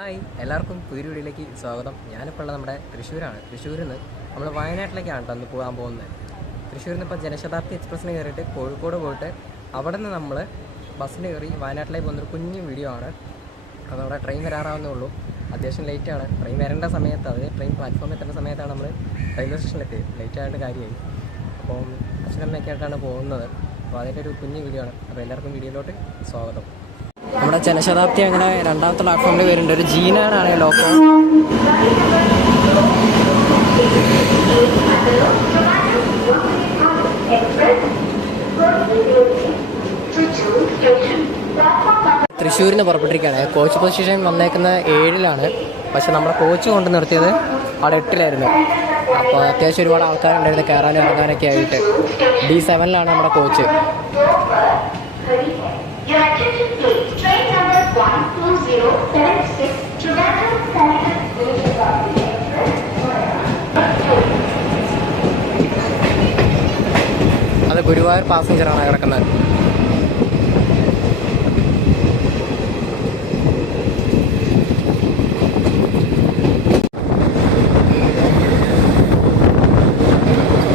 Hi എല്ലാവർക്കും പുതിയ വീഡിയോയിലേക്ക് സ്വാഗതം. ഞാനിപ്പോൾ ഉള്ളത് നമ്മുടെ തൃശ്ശൂരാണ്. തൃശ്ശൂരിൽ നിന്ന് നമ്മൾ വയനാട്ടിലേക്കാണ് കേട്ടോ പോകാൻ പോകുന്നത്. തൃശ്ശൂരിൽ നിന്ന് ഇപ്പോൾ ജനശതാബ്ദി എക്സ്പ്രസ്സിന് കയറിയിട്ട് കോഴിക്കോട് പോയിട്ട് അവിടെ നിന്ന് നമ്മൾ ബസ്സിന് കയറി വയനാട്ടിലേക്ക് പോകുന്നൊരു കുഞ്ഞു വീഡിയോ ആണ്. അവിടെ ട്രെയിൻ വരാറാവുന്നേ ഉള്ളൂ. അത്യാവശ്യം ലേറ്റാണ് ട്രെയിൻ വരേണ്ട സമയത്ത് അത് ട്രെയിൻ പ്ലാറ്റ്ഫോമിൽ എത്തേണ്ട സമയത്താണ് നമ്മൾ റെയിൽവേ സ്റ്റേഷനിലെത്തി ലേറ്റ് ആയിട്ട് കാര്യമായി അപ്പം അച്ഛനമ്മയൊക്കെ ആയിട്ടാണ് പോകുന്നത്. അപ്പോൾ അതിന്റെ ഒരു കുഞ്ഞു വീഡിയോ ആണ്. അപ്പോൾ എല്ലാവർക്കും വീഡിയോയിലോട്ട് സ്വാഗതം. നമ്മുടെ ജനശതാബ്ദി അങ്ങനെ രണ്ടാമത്തെ പ്ലാറ്റ്ഫോമിൽ വരുന്നുണ്ട്. ഒരു ജീനാനാണ് ലോക്കോ തൃശ്ശൂരിൽ നിന്ന് പുറപ്പെട്ടിരിക്കുകയാണ്. കോച്ച് പൊസിഷൻ വന്നേക്കുന്ന ഏഴിലാണ്. പക്ഷെ നമ്മുടെ കോച്ച് കൊണ്ട് നിർത്തിയത് അവിടെ എട്ടിലായിരുന്നു. അപ്പോൾ അത്യാവശ്യം ഒരുപാട് ആൾക്കാരുണ്ടായിരുന്നു കയറാനും ഇറങ്ങാനൊക്കെ ആയിട്ട്. ഡി സെവനിലാണ് നമ്മുടെ കോച്ച്. അത് ഗുരുവായൂർ പാസഞ്ചറാണ് കിടക്കുന്നത്.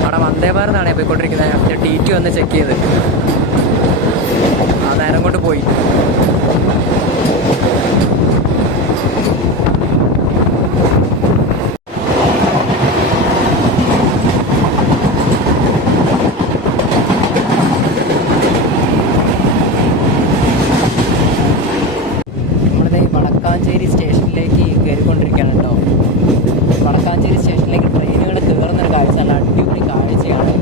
അവിടെ വന്ദേ ഭാരതാണ് പോയിക്കൊണ്ടിരിക്കുന്നത്. ഞാൻ ടി ടി വന്ന് ചെക്ക് ചെയ്ത് ആ നേരം കൊണ്ട് പോയി നമ്മളിത് ഈ വടക്കാഞ്ചേരി സ്റ്റേഷനിലേക്ക് കയറിക്കൊണ്ടിരിക്കുകയാണ് കേട്ടോ വടക്കാഞ്ചേരി സ്റ്റേഷനിലേക്ക് ട്രെയിനുകൾ കയറുന്നൊരു കാഴ്ച നല്ല അടിപൊളി കാഴ്ചയാണ്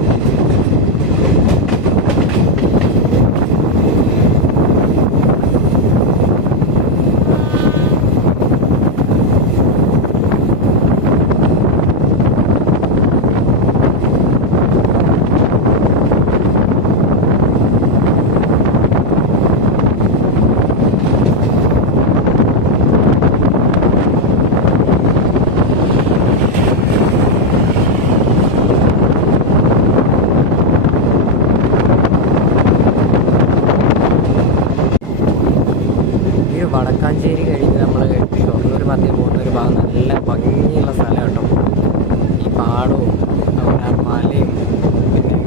ഈ ഒരു വടക്കാഞ്ചേരി കഴിഞ്ഞ് നമ്മൾ ഷൊർണൂർ മധ്യ പോകുന്ന ഒരു ഭാഗം നല്ല ഭംഗിയുള്ള സ്ഥലം കേട്ടോ ഈ പാടവും അവിടെ ആ മലയും പിന്നെ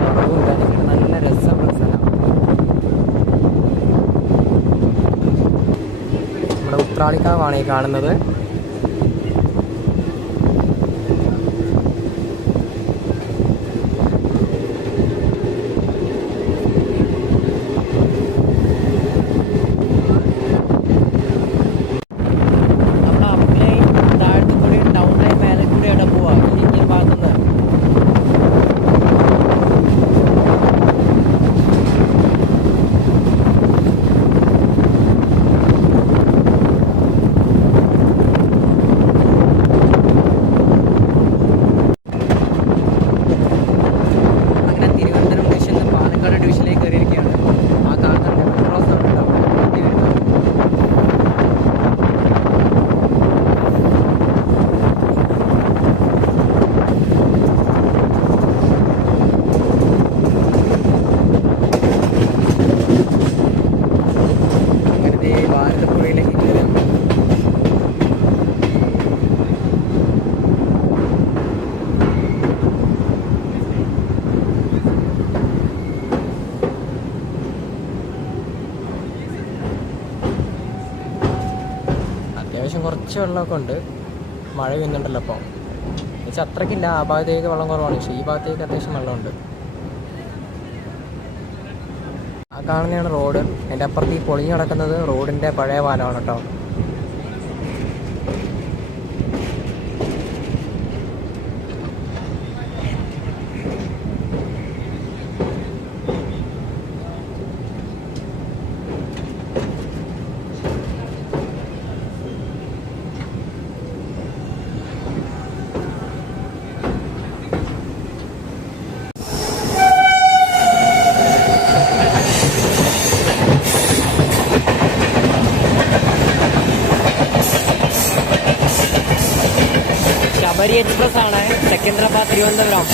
കുറവും ഇതൊക്കെ നല്ല രസമുള്ള സ്ഥലമാണ് ഉത്രാളിക്കാവാണ് ഈ കാണുന്നത് നമ്മുടെ അപ്ലൈൻ താഴത്ത് കൂടി ഡൗൺ ലൈൻ മേലെ കൂടി അവിടെ പോവാ ഈ ഈ ഭാഗത്തുനിന്ന് അങ്ങനെ തിരുവനന്തപുരം ഡിവിഷനിൽ നിന്ന് പാലക്കാട് ഡിവിഷനിലേക്ക് കയറിയിരിക്കുകയാണ് ആ കാണുന്ന മെട്രോ ആണ് കേട്ടോ വണ്ടി വരുന്നത് അങ്ങനെ ദേ ഭാരതപ്പുഴയിലേക്ക് കയറാം അത്യാവശ്യം കുറച്ച് വെള്ളമൊക്കെ ഉണ്ട്. മഴ പെയ്യുന്നുണ്ടല്ലോ അപ്പോൾ എന്നുവെച്ചാൽ അത്രയ്ക്കില്ല ആ ഭാഗത്തേക്ക് വെള്ളം കുറവാണ്. പക്ഷേ ഈ ഭാഗത്തേക്ക് അത്യാവശ്യം വെള്ളമുണ്ട്. ആ കാണുന്നതാണ് റോഡ്. എന്റെ അപ്പുറത്ത് ഈ പൊളിഞ്ഞു കിടക്കുന്നത് റോഡിന്റെ പഴയ പാലമാണ് കേട്ടോ. ശബരി എക്സ്പ്രസ് ആണ്. സെക്കൻഡ്രാബാദ് തിരുവനന്തപുരം.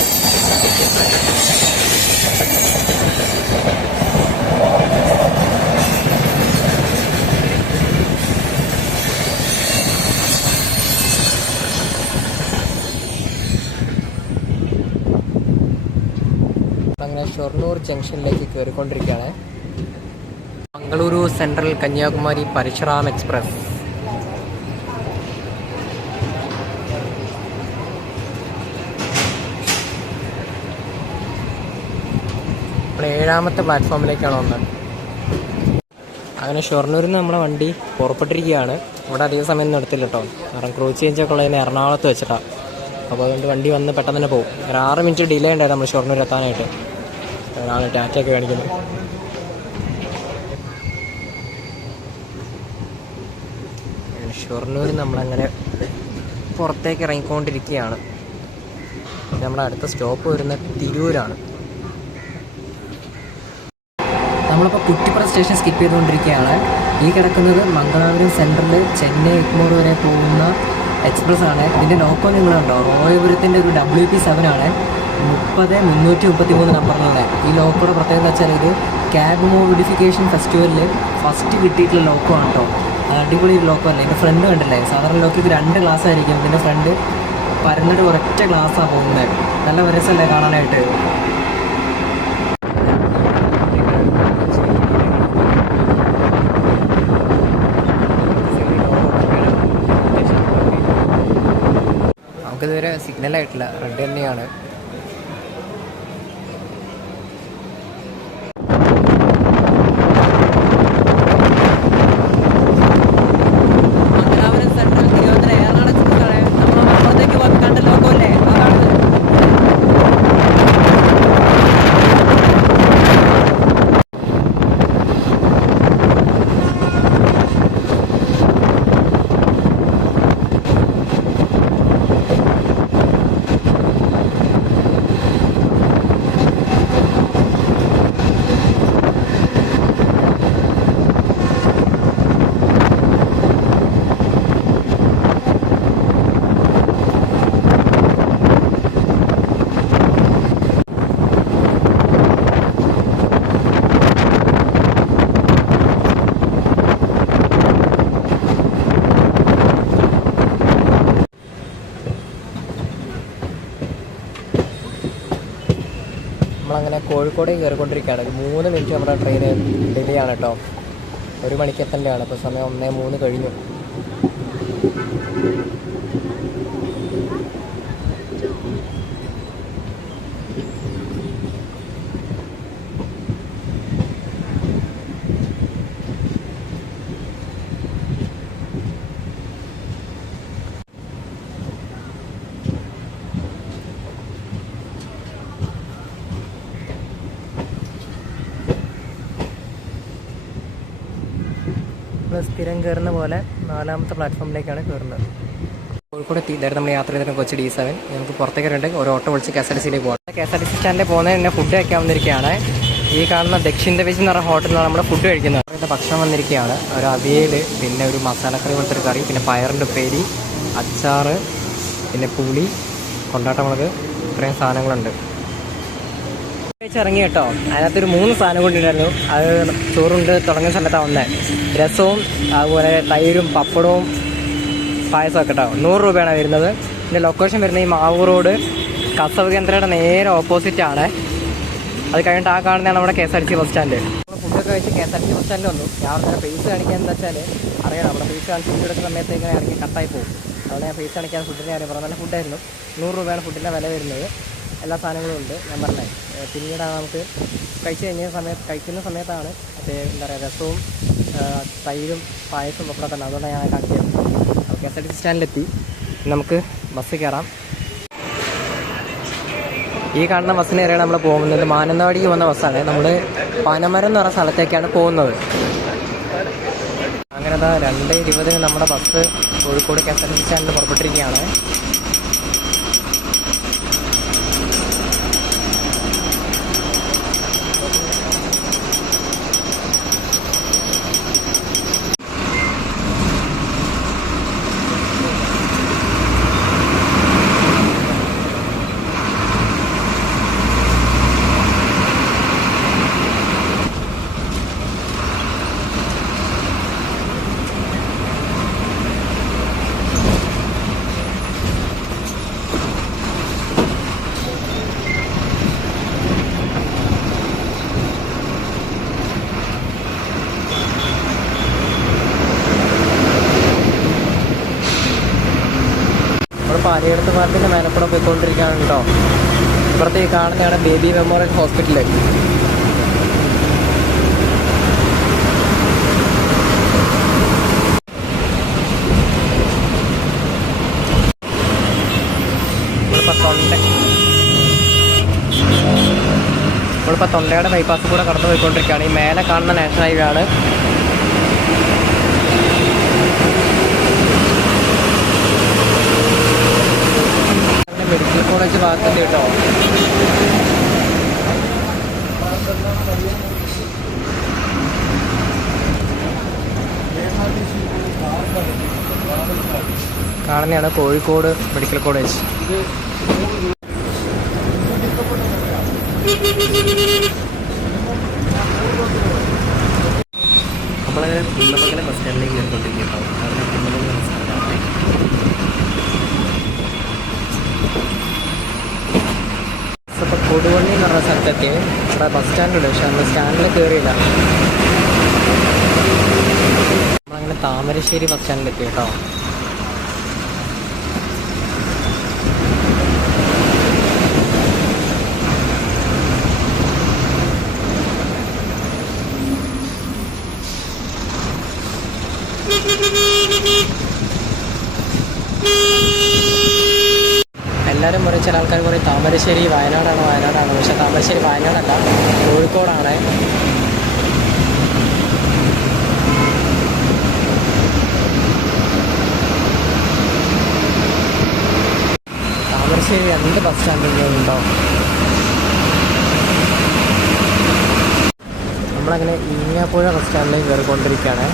അങ്ങനെ ഷൊർണൂർ ജംഗ്ഷനിലേക്ക് കയറിക്കൊണ്ടിരിക്കുകയാണ്. Mangaluru central Kanyakumari Parashuram express. നമ്മൾ ഏഴാമത്തെ പ്ലാറ്റ്ഫോമിലേക്കാണ് വന്നത്. അങ്ങനെ ഷൊർണൂരിൽ നിന്ന് നമ്മുടെ വണ്ടി പുറപ്പെട്ടിരിക്കുകയാണ്. ഇവിടെ അധികം സമയം നിർത്തില്ല കേട്ടോ. കാരണം ക്രൂസ് ചേഞ്ചൊക്കെ ഉള്ളതിന് എറണാകുളത്ത് വെച്ചിട്ടാണ് അപ്പോൾ അതുകൊണ്ട് വണ്ടി വന്ന് പെട്ടെന്ന് തന്നെ പോകും. ഒരു ആറ് മിനിറ്റ് ഡിലേ ഉണ്ടായിരുന്നു നമ്മൾ ഷൊർണൂർ എത്താനായിട്ട്. ഒരാൾ ടാറ്റയൊക്കെ കാണിക്കുന്നു ഷൊർണൂരിൽ നമ്മളങ്ങനെ പുറത്തേക്ക് ഇറങ്ങിക്കൊണ്ടിരിക്കുകയാണ്. നമ്മുടെ അടുത്ത സ്റ്റോപ്പ് വരുന്ന തിരൂരാണ്. നമ്മളിപ്പോൾ കുറ്റിപ്പുറം സ്റ്റേഷൻ സ്കിപ്പ് ചെയ്തുകൊണ്ടിരിക്കുകയാണ്. ഈ കിടക്കുന്നത് മംഗളാപുരം സെൻട്രൽ ചെന്നൈ എഗ്മോർ വരെ പോകുന്ന എക്സ്പ്രസ് ആണ്. ഇതിന്റെ നോക്കോ നിങ്ങളുണ്ടോ റോയപുരത്തിന്റെ ഒരു ഡബ്ല്യു പി സെവൻ ആണ്. മുപ്പത് മുന്നൂറ്റി മുപ്പത്തി മൂന്ന് നമ്പറിലുള്ള ഈ ലോക്കോയുടെ പ്രത്യേകത വെച്ചാൽ ഇത് ക്യാബ് മോഡിഫിക്കേഷൻ ഫെസ്റ്റിവലിൽ ഫസ്റ്റ് കിട്ടിയിട്ടുള്ള ലോക്കോ ആണ് കേട്ടോ അടിപൊളി ഒരു ലോക്കോ അല്ലേ? ഇതിന്റെ ഫ്രണ്ട് കണ്ടില്ലേ? സാധാരണ ലോക്കോ ഇത് രണ്ട് ഗ്ലാസ് ആയിരിക്കും. ഇതിന്റെ ഫ്രണ്ട് പരന്നിട്ട് ഒരൊറ്റ ഗ്ലാസ്സാണ് പോകുന്നത്. നല്ല വരസല്ലേ കാണാനായിട്ട്? ആയിട്ടില്ല. റെഡ് തന്നെയാണ്. കോഴിക്കോട് കയറിക്കൊണ്ടിരിക്കുകയാണ്. മൂന്ന് മിനിറ്റ് നമ്മുടെ ട്രെയിൻ ഡിലേ ആണ് കേട്ടോ ഒരു മണിക്ക് എത്തേണ്ടതാണ്. ഇപ്പോൾ സമയം ഒന്നേ മൂന്ന് കഴിഞ്ഞു. സ്ഥിരം കയറുന്ന പോലെ നാലാമത്തെ പ്ലാറ്റ്ഫോമിലേക്കാണ് കയറുന്നത്. കോഴിക്കോട് എത്തി. ഇതായിരുന്നു നമ്മൾ യാത്ര ചെയ്തിട്ട് കൊച്ചി ഡി സെവൻ നമുക്ക് പുറത്തേക്ക് വരണ്ട് ഒരു ഓട്ടോ വിളിച്ച് കെ എസ് ആർ ടി സിയിലേക്ക് പോകാം K S R T C സ്റ്റാൻഡിൽ പോകുന്നതിന് തന്നെ ഫുഡ് കഴിക്കാൻ വന്നിരിക്കുകയാണ് ഈ കാണുന്ന ദക്ഷിണ വെച്ച് എന്ന് പറഞ്ഞ ഹോട്ടലിൽ നിന്നാണ് നമ്മൾ ഫുഡ് കഴിക്കുന്നത്. ഇതിന്റെ ഭക്ഷണം വന്നിരിക്കുകയാണ്. ഒരു അവിയൽ പിന്നെ ഒരു മസാലക്കറി പോലത്തെ ഒരു കറി പിന്നെ പയറിന്റെ ഉപ്പേരി അച്ചാറ് പിന്നെ പുളി കൊണ്ടാട്ടമുളക് ഇത്രയും സാധനങ്ങളുണ്ട്. ഇറങ്ങി കേട്ടോ. അതിനകത്തൊരു മൂന്ന് സാധനം കൊണ്ടിട്ടായിരുന്നു അത് ചോറുണ്ട് തുടങ്ങിയ സമയത്താണ് വന്നത് രസവും അതുപോലെ തൈരും പപ്പടവും പായസമൊക്കെ കേട്ടോ നൂറ് രൂപയാണ് വരുന്നത്. ഇതിന്റെ ലൊക്കേഷൻ വരുന്നത് ഈ മാവൂർ റോഡ് കസവ് കേന്ദ്രയുടെ നേരെ ഓപ്പോസിറ്റ് ആണ്. അത് കഴിഞ്ഞിട്ട് ആ കാണുന്നതാണ് നമ്മുടെ K S R T C bus stand ഫുഡൊക്കെ കഴിച്ച് K S R T C bus സ്റ്റാൻഡിൽ വന്നു. ഞാൻ അവിടെ ഫേസ് കാണിക്കാൻ എന്താ വെച്ചാൽ അറിയാം നമ്മുടെ ഫേസ് കാണിച്ച് എടുക്കുന്ന സമയത്ത് ഇങ്ങനെ ഇറങ്ങി കട്ടായി പോകും. അവിടെ ഞാൻ ഫേസ് കാണിക്കാൻ ഫുഡിന്റെ കാര്യം പറഞ്ഞു. നല്ല ഫുഡായിരുന്നു നൂറ് രൂപയാണ് ഫുഡിന്റെ വില വരുന്നത്. എല്ലാ സാധനങ്ങളും ഉണ്ട്. ഞാൻ പറഞ്ഞേ പിന്നീട് നമുക്ക് കഴിച്ച് കഴിഞ്ഞ സമയത്ത് കഴിക്കുന്ന സമയത്താണ് മറ്റേ എന്താ പറയുക രസവും തൈരും പായസവും ഒക്കെ തന്നെ അതുകൊണ്ടാണ് ഞാൻ കാണിച്ചത്. കെ എസ് ആർ ടി സ്റ്റാൻഡിലെത്തി. നമുക്ക് ബസ് കയറാം. ഈ കാണുന്ന ബസ്സിന് കയറിയാണ് നമ്മൾ പോകുന്നത്. മാനന്തവാടിക്ക് പോകുന്ന ബസ്സാണ്. നമ്മൾ പനമരം എന്ന് പറയുന്ന സ്ഥലത്തേക്കാണ് പോകുന്നത്. അങ്ങനെ രണ്ട് ഇരുപതിന് നമ്മുടെ bus Kozhikode K S R T സ്റ്റാൻഡിൽ പുറപ്പെട്ടിരിക്കുകയാണ്. പാലയെടുത്ത് പാർട്ടിന്റെ മേനപ്പുറം പോയിക്കൊണ്ടിരിക്കുകയാണ് കേട്ടോ ഇപ്പുറത്ത് ഈ കാണുന്നതാണ് ബേബി മെമ്മോറിയൽ തൊണ്ട നമ്മളിപ്പോൾ തൊണ്ടയുടെ ബൈപ്പാസ് കൂടെ കടന്നു പോയിക്കൊണ്ടിരിക്കുകയാണ് ഈ മേലെ കാണുന്ന നാഷണൽ ഹൈവേ ആണ്. മെഡിക്കൽ കോളേജ് ഭാഗത്തല്ലേ കേട്ടോ. കാണുന്നതാണ് കോഴിക്കോട് മെഡിക്കൽ കോളേജ്. നമ്മളങ്ങനെ കുന്നമംഗലം ബസ് സ്റ്റാൻഡിലേക്ക് കയറിക്കൊണ്ടിരിക്കുകയാണ് അവിടെ കുന്നമംഗലം ബസ് സ്റ്റാൻഡാണ് ഇപ്പോൾ കൊടുവണ്ണി എന്ന് പറഞ്ഞ സ്ഥലത്തെത്തി. ഇവിടെ ബസ് സ്റ്റാൻഡുണ്ട് പക്ഷെ നമ്മൾ സ്റ്റാൻഡിൽ കയറിയില്ല നമ്മളങ്ങനെ താമരശ്ശേരി ബസ് സ്റ്റാൻഡിലെത്തി കേട്ടോ എല്ലാവരും പറയും ചില ആൾക്കാർ പറയും താമരശ്ശേരി വയനാടാണ് വയനാടാണ്. പക്ഷെ താമരശ്ശേരി വയനാടല്ല കോഴിക്കോടാണ്. താമരശ്ശേരി എന്ത് ബസ് സ്റ്റാൻഡുകളുണ്ടോ നമ്മളങ്ങനെ ഈങ്ങാപ്പുഴ ബസ് സ്റ്റാൻഡിലേക്ക് കയറിക്കൊണ്ടിരിക്കുകയാണ്.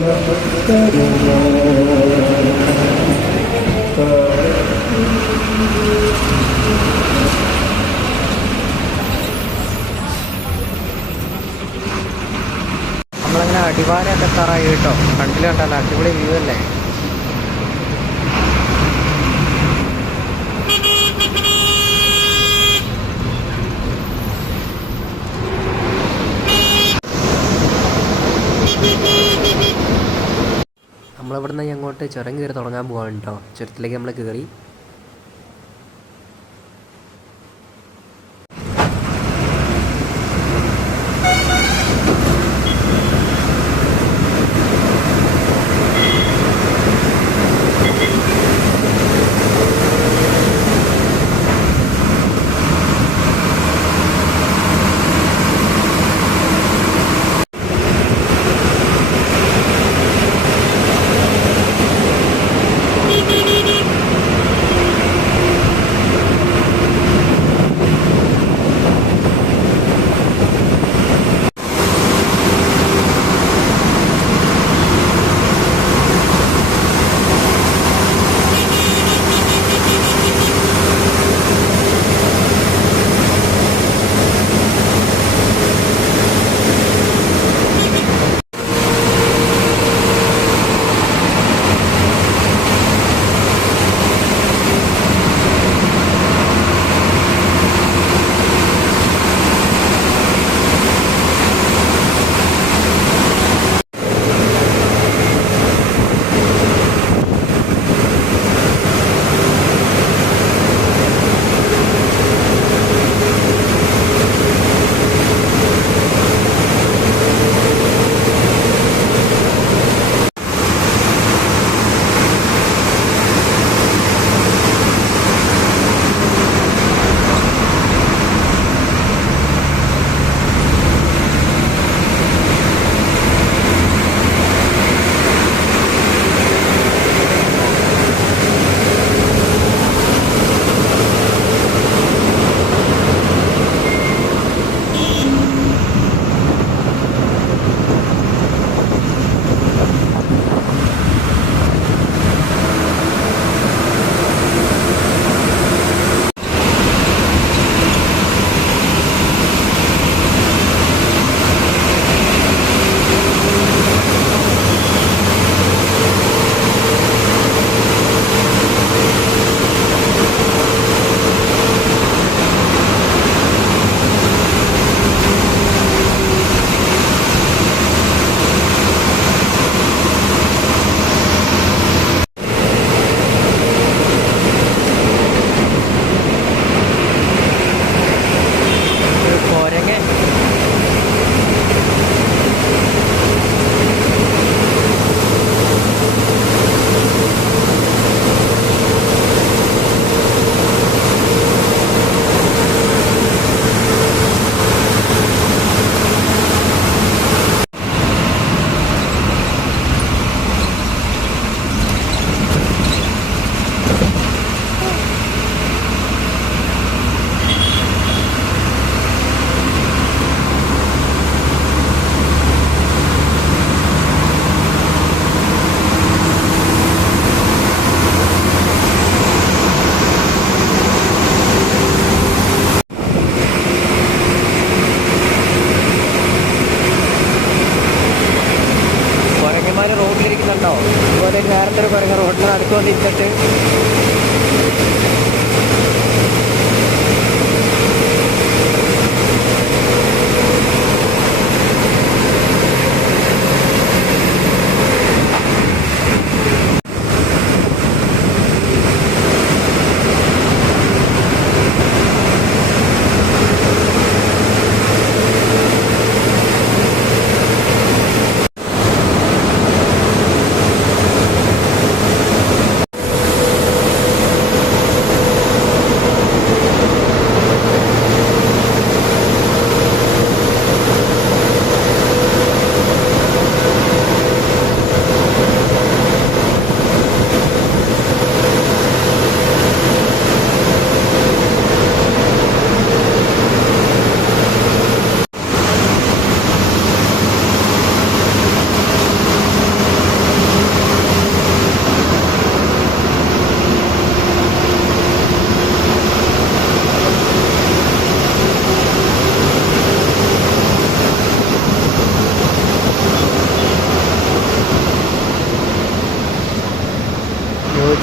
നമ്മളങ്ങനെ എത്താറായി കേട്ടോ. ഫ്രണ്ടിൽ കണ്ടല്ലോ അടിപൊളി വ്യൂ അല്ലേ? നമ്മളിവിടുന്ന് അങ്ങോട്ട് ചുരം കയറി തുടങ്ങാൻ പോകാൻ കേട്ടോ. ചുരത്തിലേക്ക് നമ്മൾ കയറി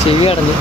ചെവി കടന്നു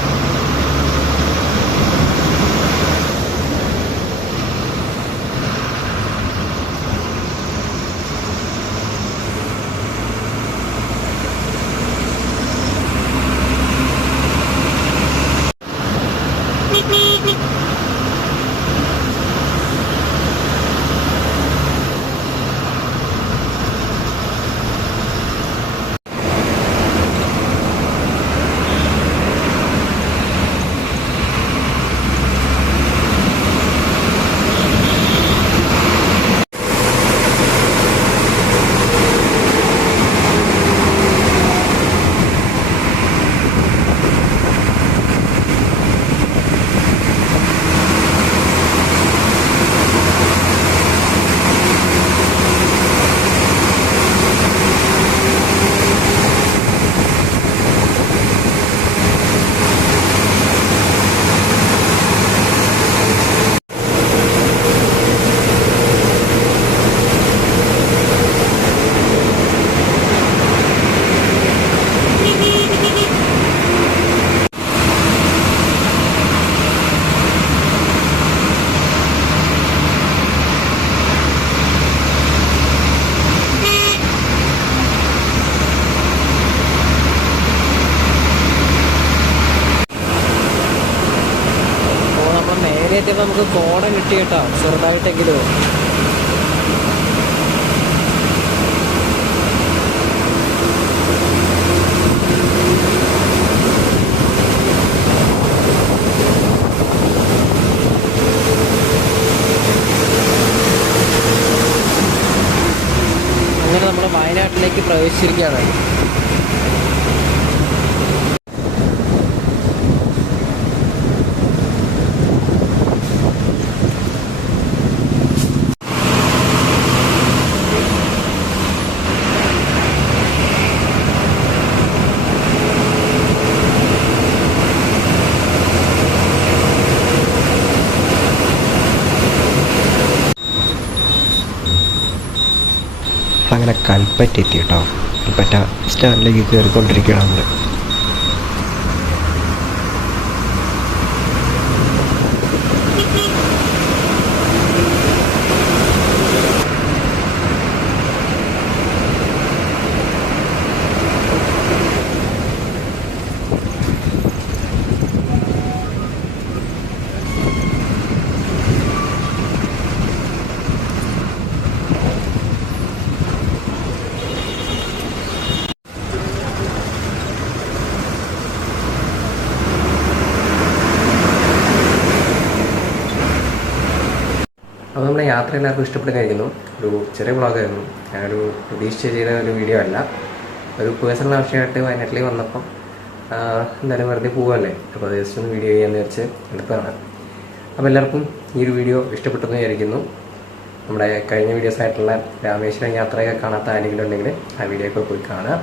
അപ്പോൾ നമ്മൾ നേരെ എത്തിയപ്പോൾ നമുക്ക് കോടം കിട്ടി കേട്ടോ ചെറുതായിട്ടെങ്കിലും. അങ്ങനെ നമ്മുടെ വയനാട്ടിലേക്ക് പ്രവേശിച്ചിരിക്കുകയാണ് അങ്ങനെ കൽപ്പറ്റ എത്തി കേട്ടോ. കൽപ്പറ്റ സ്റ്റാൻഡിലേക്ക് കയറിക്കൊണ്ടിരിക്കുകയാണ് നമ്മൾ എല്ലാവർക്കും ഇഷ്ടപ്പെട്ട് കഴിക്കുന്നു ഒരു ചെറിയ വ്ളോഗായിരുന്നു ഞാനൊരു പ്രതീക്ഷിച്ച് ചെയ്ത ഒരു വീഡിയോ അല്ല. ഒരു പേഴ്സണൽ ആവശ്യമായിട്ട് വയനാട്ടിൽ വന്നപ്പം എന്തായാലും വെറുതെ പോവുമല്ലേ അപ്പോൾ ജസ്റ്റ് ഒന്ന് വീഡിയോ ചെയ്യാമെന്ന് വെച്ച് എടുത്തതാണ്. അപ്പോൾ എല്ലാവർക്കും ഈ ഒരു വീഡിയോ ഇഷ്ടപ്പെട്ടെന്ന് വിചാരിക്കുന്നു. നമ്മുടെ കഴിഞ്ഞ വീഡിയോസ് ആയിട്ടുള്ള രാമേശ്വരം യാത്രയൊക്കെ കാണാത്ത ആരെങ്കിലും ഉണ്ടെങ്കിൽ ആ വീഡിയോ ഒക്കെ പോയി കാണുക.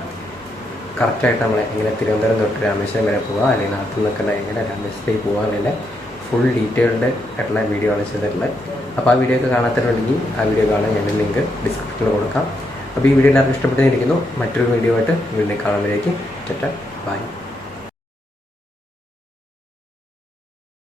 കറക്റ്റായിട്ട് നമ്മൾ എങ്ങനെ തിരുവനന്തപുരം തൊട്ട് രാമേശ്വരം വരെ പോവുക. അല്ലെങ്കിൽ നാട്ടിൽ നിൽക്കുന്ന എങ്ങനെ രാമേശ്വരത്തേക്ക് പോകാൻ ഫുൾ ഡീറ്റെയിൽഡ് ആയിട്ടുള്ള വീഡിയോ ആണ് ചെയ്തിട്ടുള്ളത്. അപ്പോൾ ആ വീഡിയോ ഒക്കെ കാണാത്തവരുണ്ടെങ്കിൽ ആ വീഡിയോ കാണാൻ ഞാൻ ലിങ്ക് ഡിസ്ക്രിപ്ഷനിൽ കൊടുക്കാം. അപ്പോൾ ഈ വീഡിയോ എല്ലാവർക്കും ഇഷ്ടപ്പെട്ടിരിക്കുന്നു. മറ്റൊരു വീഡിയോ ആയിട്ട് വീണ്ടും കാണുമ്പോഴേക്കും ചേട്ടാ ബൈ.